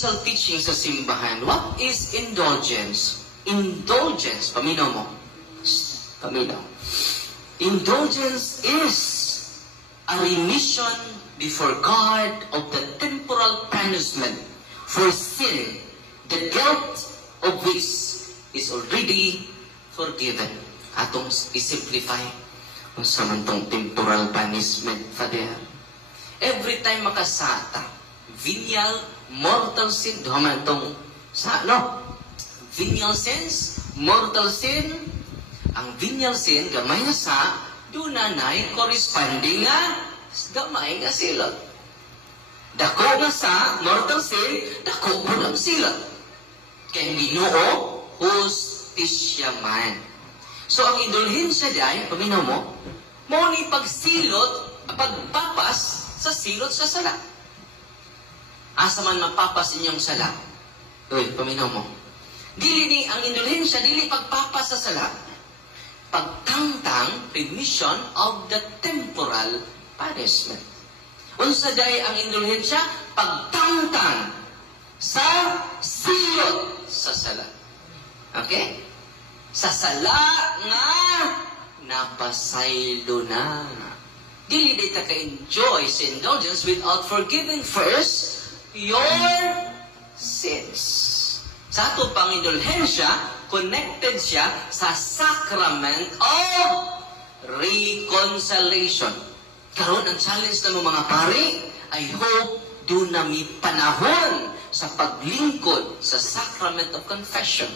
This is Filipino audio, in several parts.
official teaching sa simbahan, what is indulgence? Indulgence, paminaw mo. Paminaw. Indulgence is a remission before God of the temporal punishment for sin, the guilt of which is already forgiven. Atong isimplify kung sa mantong temporal punishment, Father. Every time makasata, venial, mortal sin, duhaman itong sa, no? Venial sins, mortal sin. Ang venial sin, gamay na sa, dunanay corresponding nga, gamay nga silot. Dako nga sa, mortal sin, dako po lang silot. Kaya Ginoo, hustisya man. So, ang indulhensya dahil, paminaw mo, ni pagsilot, pagpapas sa silot sa sala. Asa man mapapas inyong sala. Uy, paminaw mo. Dili ni, ang indulhensya, dili pagpapas sa sala. Pagtangtang, remission of the temporal punishment. Unsa day ang indulhensya? Pagtangtang sa silot sa sala. Okay? Sa sala nga napasaylo na. Dili day ta ka-enjoy sa indulgence without forgiving first your sins. Sa ato pang indulhensya, connected siya sa sacrament of reconciliation. Karon ang challenge na mga pari, I hope doon na may panahon sa paglingkod sa sacrament of confession.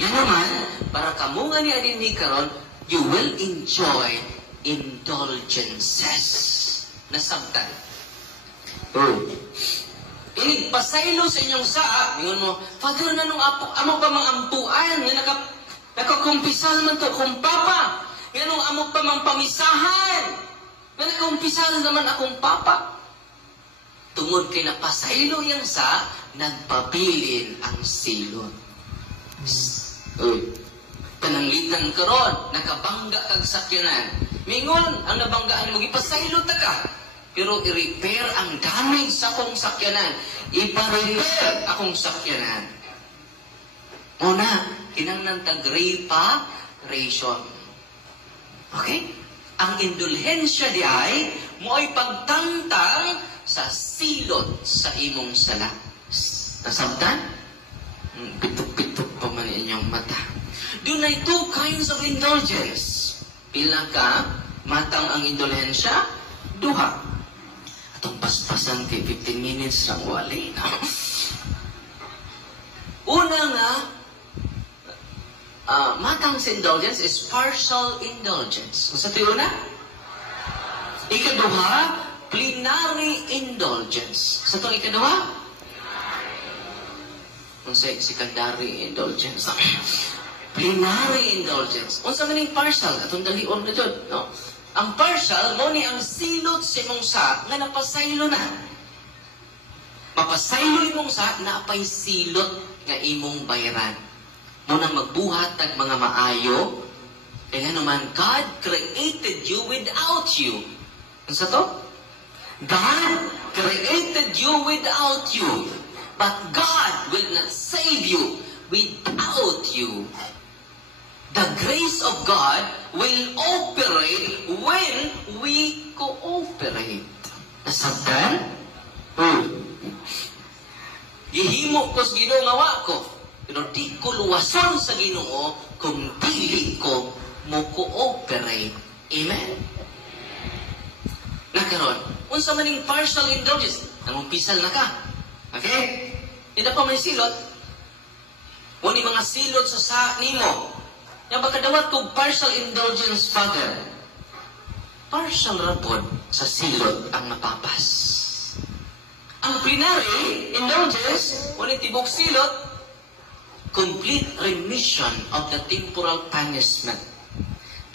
Yan naman, para kamunga ni adin ni karon, you will enjoy indulgences. Nasabtan. Inigpasaylo sa inyong saa, mingon mo, Father, nanong amo pa mang ampuan, nga nakakumpisal man to, kung papa, ganong amo pa mang pamisahan, nga nakakumpisal naman akong papa. Tungod kay napasaylo yang sa, nagpabilin ang silot. Pananglitan karon, nakabangga kag sakyanan. Mingon, ang nabanggaan mo, ipasaylo ta ka. Pero i-repair ang damage sa akong sakyanan. Ipa-repair akong sakyanan. Una, kinanglan tag-reparation. Okay? Ang indulhensya di ay mo ay pagtangtang sa silot sa imong sala. Nasabtan? Pitok-pitok pa man inyong mata. Doon ay two kinds of indulgence. Pila ka, matang ang indulhensya, duha. Itong paspasan kay 15 minutes lang wali na. Una nga, matang sa indulgence is partial indulgence. Kung sa ito una? Ikaduha, plenary indulgence. Sa itong ikaduha? Kung sa secondary indulgence. Plenary indulgence. Kung sa maning partial, atong dalion na dyan, no? Ang partial, mo ni ang silot sa imong sa, nga napasaylo na. Mapasaylo imong sa, napay silot nga imong bayaran. Mo nang magbuhat tag mga maayo, kaya naman, God created you without you. Ano sa to? God created you without you. But God will not save you without you. The grace of God will operate when we cooperate. Nasabtan? Gihimo ko sa Ginoo nga wa ko. Pero di ko luwason sa Ginoo kung dili ko mo cooperate. Amen? Nakaroon, unsa maning partial indulgence, nangumpisal na ka. Okay? Hindi pa may silot. Wani mga silot sa nimo. Yang pagkadawat ko partial indulgence, Father. Partial rapod sa silot ang napapas. Ang plenary indulgence, wani tibok silot, complete remission of the temporal punishment.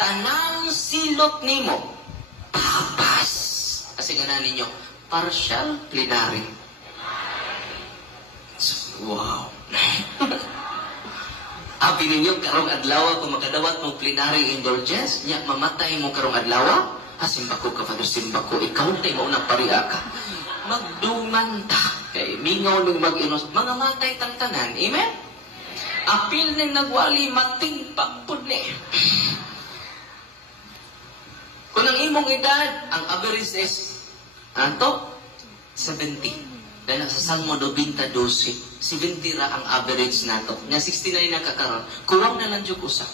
Tanang silot nimo, papas. Kasi ganan ninyo, partial, plenary. Wow. Abi ninyo, karong adlaw kung makadawat mo plenary indulgence, niya mamatay mo karong adlaw, simba ko ka, Father, simba ko, ikaw tayo mo unang pariya ka. Magduman ta. Kay mingaw ng mag-inos, mga matay tangtanan. Amen? Apil ng nagwali, mating pagpud ni. Kung ang imong edad, ang average is, 70. Dahil sa Salmo 20:12, 70 ra ang average nato. Nga 69 na kakaroon, kuwang na lang dyan usa.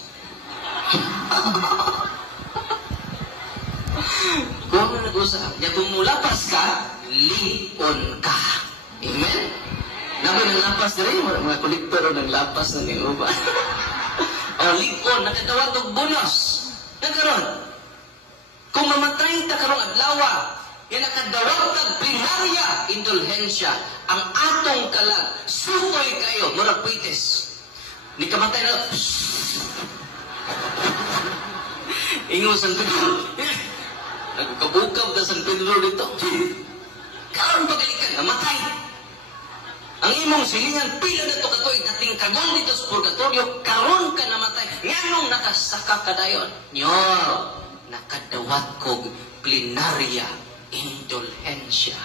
Kuwang na lang usa. Nga kung mulapas ka, lion ka. Amen? Naman ng lapas na rin, mga kolektor ng lapas na ni Uba. O, lion, nakatawag ng bonus. Nagkaroon. Kung mamatay ta karong adlaw, yan nakadawag ng plenarya indulhensya. Ang atong kalag, sukoy kayo, murag puitis. Ni kamatay na, ingo San Pedro. Nagkabukab na San Pedro dito. Karon pagalikan, namatay. Ang imong silingan, pila na ito katoy, nating kagong dito sa purgatorio, karon ka namatay. Nganong nakasaka ka dayon? Nyo, nakadawat ko plenarya indulhensya.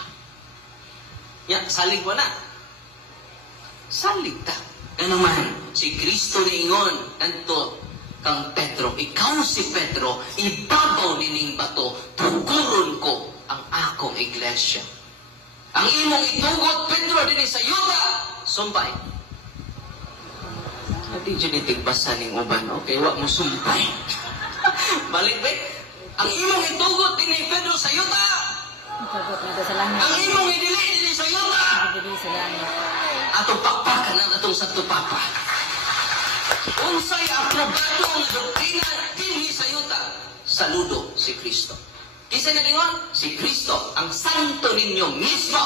Ya, salig mo na. Salig ta. Ano man, si Kristo ni ingon, nanto kang Pedro, ikaw si Pedro, ibabaw nining bato, tuguron ko ang akong iglesia. Ang imong itugot, Pedro, din sa yuta, sumpay. Hindi dyan itigbasa ning uban, okay? Wag mo sumpay. Balik, be. Ang imong itugot din ni Pedro sa yuta. Ang imong idili din sa yuta. Atong pakpakan ang atong Santo Papa. Unsay aprobado ang doktrina din sa yuta. Saludo si Kristo. Isa na dingon, si Kristo, ang santo ninyo mismo.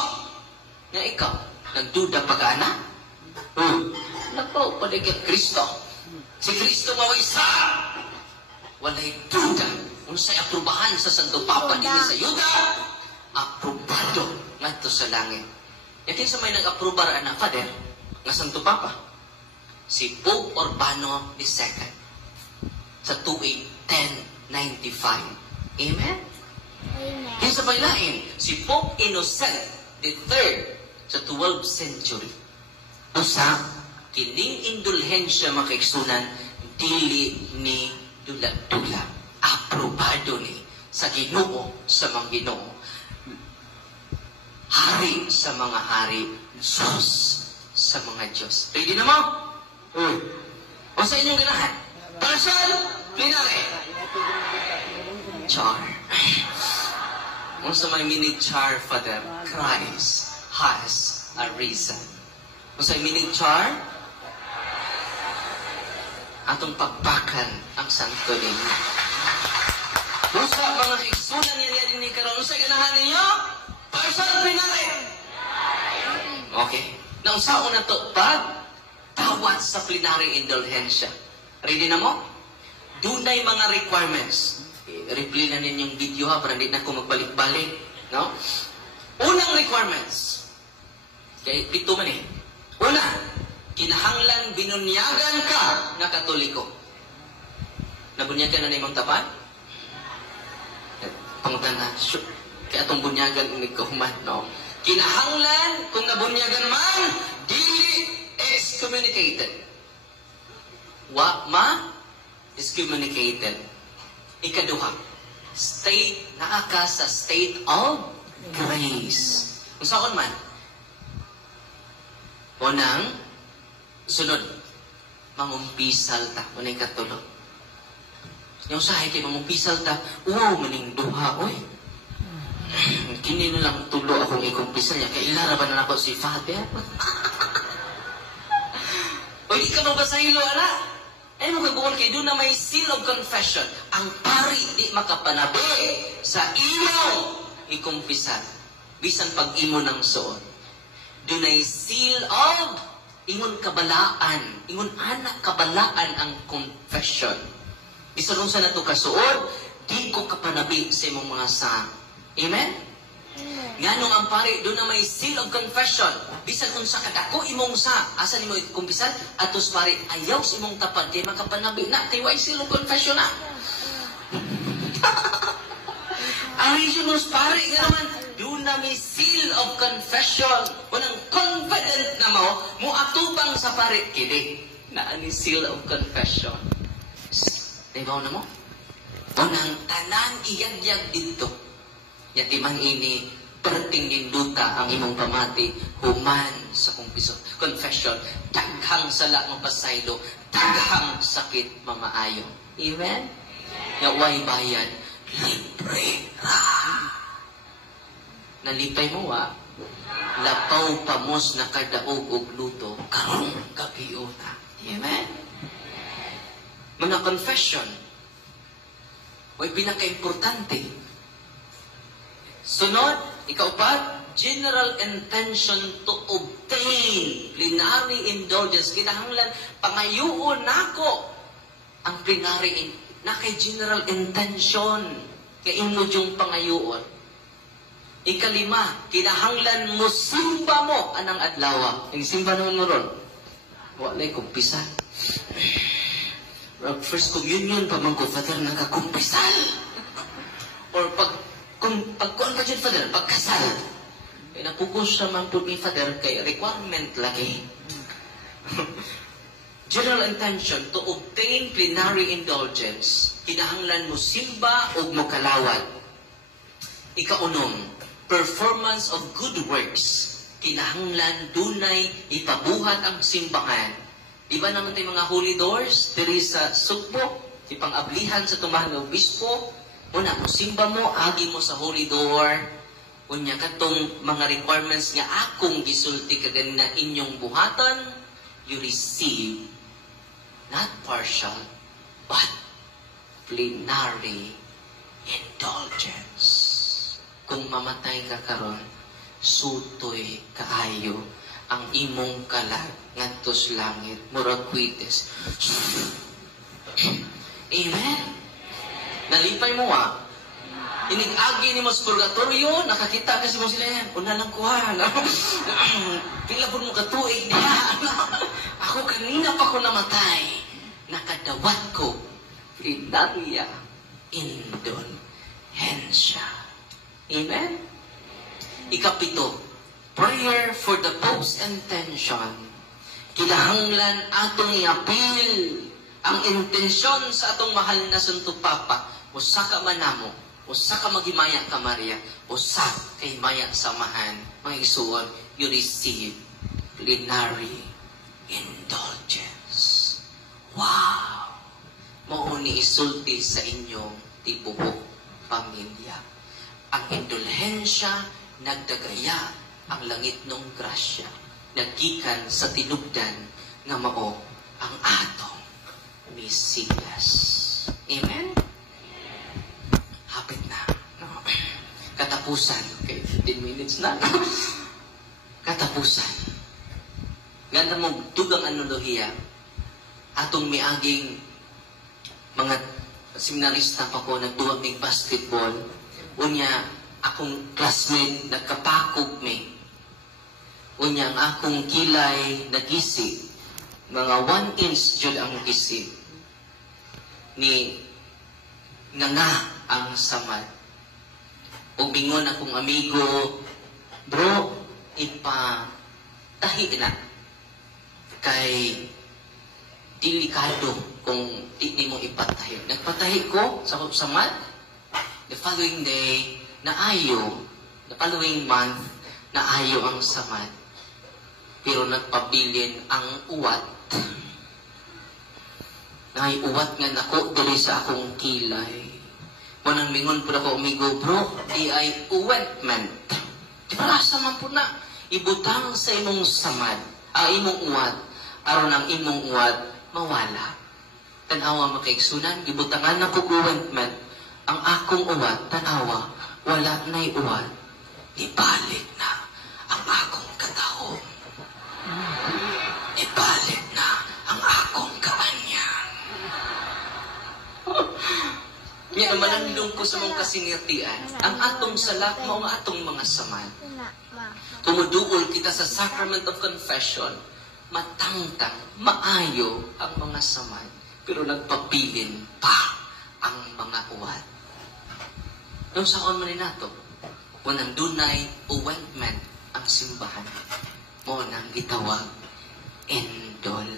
Na ikaw, nagduda pa ka na? Nagpaw, paligid Kristo. Si Kristo maway sa walay duda. Unsay aprobahan sa Santo Papa din sa yuta, aprobado ngadto sa langit. Yakin sa may nag-aprobar na Father, nga Santo Papa, si Pope Urbano II sa tuig 1095. Amen? Kaya sa may lain, si Pope Innocent III sa 12th century. Usa, kining indulhensya makaigsunan, dili ni dula-dula. Aprobado ni sa Ginoo sa mga Ginoo. Hari sa mga hari, Diyos sa mga Diyos. Ready na mo? O sa inyong ganahan? Partial, plenary. Char. Kung sa may meaning char, Father, Christ has a reason. Kung sa meaning char, atong pagbakan ang santo ninyo. Kung sa mga iksunan niya din ni Karon, sa ganahan ninyo, partial, plenary. Okay. Nang sa una to, tawad sa plenary indulhensya. Ready na mo? Dunay mga requirements. Replay na ninyong video ha, para hindi na ako magbalik-balik. No? Unang requirements. Okay, 7 man eh. Una, kinahanglan binunyagan ka na Katoliko. Nabunyagan na nimang tapat? Pangutan na, sure. Kaya itong bunyagan ni Kuhuman, no? Kinahanglan, kung nabunyagan man, dili excommunicated. Wa ma? Excommunicated. Ikaduha, state, naaka sa state of grace. Kung saan man, unang, sunod, mangumpisal ta. Unang katulog. Yung sahay kay mangumpisal ta, maning duha, oy. Kini na lang tulo akong ikumpisal niya. Kaya ilaraban na ako si Father. O di ka mabasahilo, ala. Ay mo kagawal kay doon na may seal of confession. Ang pari di makapanabi sa imo ikumpisal. Bisan pag imo ng suot. Doon ay seal of ingon kabalaan. Ingon anak kabalaan ang confession. Bisan kung sa nato kasuot, di ko kapanabi sa imong mga sa. Amen? Nganong ang pari, doon na may seal of confession. Bisan kung sa kadako imong sa, asa ni mo kumpisan, atos pari, ayaw sa imong tapad, kay makapanabi na, kay way seal of confession na. Ang reason pari, nga naman, doon una mi seal of confession. Unang confident na mo atubang sa pare. Kili, na ni seal of confession. Dibaw na mo? Unang tanan iyagyag dito. Yatiman ini, pertingin duta ang imong pamati, human sa kumpiso. Confession, daghang sala mapasaylo, daghang sakit mamaayo. Amen? Yaway bayad, libre ra. Nalipay mo lapaw pamos na kadaog og luto, karong kapiota. Amen? Mga confession, way pinaka-importante. Sunod, ikaupat, general intention to obtain plenary indulgence. Kinahanglan, pangayuon nako ang plenary na kay general intention kay imo yung pangayuon. Ikalima, kinahanglan mo simba mo anang adlaw. Ang simba naman mo ron. Walay kumpisan. First communion, pamangko, Father, nagkakumpisal. Or pagkuhan pa dyan, Father, pagkasal. Kaya napukus naman po ni Father, kay requirement lagi. General intention to obtain plenary indulgence. Kinahanglan mo simba o mo kalawat. Ikaunom, performance of good works. Kinahanglan dunay ipabuhat ang simbahan. Diba naman tayo mga holy doors? Diri sa sugbo, ipang-ablihan sa tumahan ng obispo. Una, kung simba mo, agi mo sa holy door. Unya, katong mga requirements nga akong gisulti kagan na inyong buhatan, you receive not partial, but plenary indulgence. Kung mamatay ka karon, sutoy kaayo ang imong kalag ngadtos langit, murag kwites. Amen? Nalipay mo Inig-agi ni mo sa purgatorio, nakakita kasi mo sila yan. Una lang kuha. Pila po mo katuig niya. Ako kanina pa ko namatay. Nakadawat ko. Plenarya indulhensya. Amen? Ikapito, prayer for the Pope's intention. Kinahanglan atong i-appeal ang intensyon sa atong mahal na Santo Papa. Usa ka manamo, usa ka magimaya ka Maria, usa kay maya samahan. Mga isuon, you receive plenary indulgence. Wow! Mao ni isulti sa inyong tibuok pamilya. Ang indulhensya nagdagaya ang langit ng grasya. Naggikan sa tinubdan nga mao ang atong Mesiyas. Amen? Hapit na. Katapusan. Okay, 15 minutes na. Katapusan. Ganda mo, dugang analohiya. Atong miaging mga seminarista pa ko, nagduwag ng basketball. Unya, akong classmate, nagkapakog me. Unya, ang akong kilay, nagisi. Mga 1 inch jud ang gisi. Ni nga ang samad. O bingon akong amigo, bro, tahi na. Kay delikado kung di mo ipatahi. Nagpatahi ko sa samad. The following day, naayo. The following month, naayo ang samad. Pero nagpabilin ang uwat. Uwat nga nako dali sa akong kilay. Manang mingon po ako, amigo, bro, di ay ointment. Di ba rasa man po na, ibutang sa imong samad, imong uwat, aron ang imong uwat, mawala. Tanawa makaigsunan, ibutangan na ko ointment, ang akong uwat, tanawa, wala na'y uwat, ibalik na ang akong katahong. Ibalik na ang akong kaanyan. Yan, malandong ko sa mong kasingatian. Ang atong salak, mga atong mga samad. Tumuduol kita sa sacrament of confession. Matangtang, maayo ang mga samad. Pero nagpapilin pa ang mga uwat. Yung saon man nato, Unang dunay ointment ang simbahan. Mo nang gitawag indulhensya.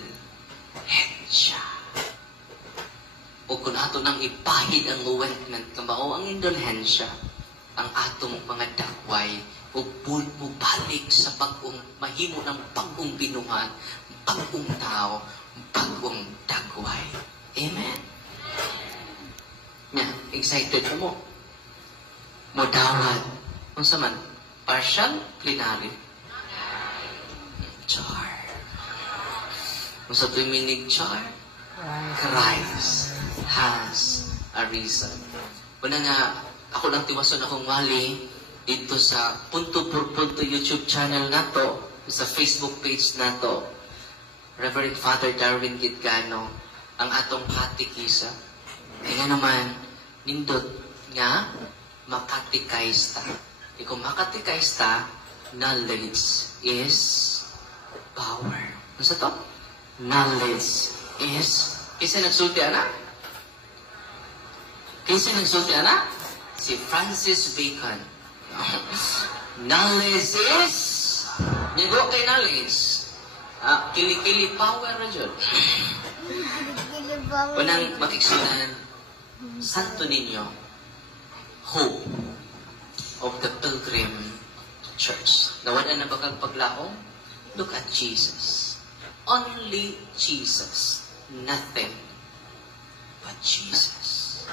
O kung ato nang ipahid ang ointment, kamao ang indulhensya, ang atong mga dakway, o balik sa bagong mahimo ng bagong binuhan, bagong tao, bagong dakway. Amen. Nya, excited na mo. Modawad. Kung saman, partial, plenary. Char. Kung sa tuminig char, Christ has a reason. Una nga, ako lang tiwason akong wali dito sa Punto por Punto YouTube channel nato, sa Facebook page nato. Reverend Father Darwin Gitgano, ang atong katikisa. Kaya naman, nindot nga, makatikais ta. E kung makatikais ta, knowledge is power. Ano sa to? Knowledge is... Kasi nagsulti, anak? Kasi nagsulti, anak? Si Francis Bacon. Knowledge is... Nigo kay knowledge. Kili-kili power na dyan. Unang makiksunan, Santo Niño, hope of the pilgrim church. Nawala na bakal paglaong? Look at Jesus. Only Jesus. Nothing but Jesus.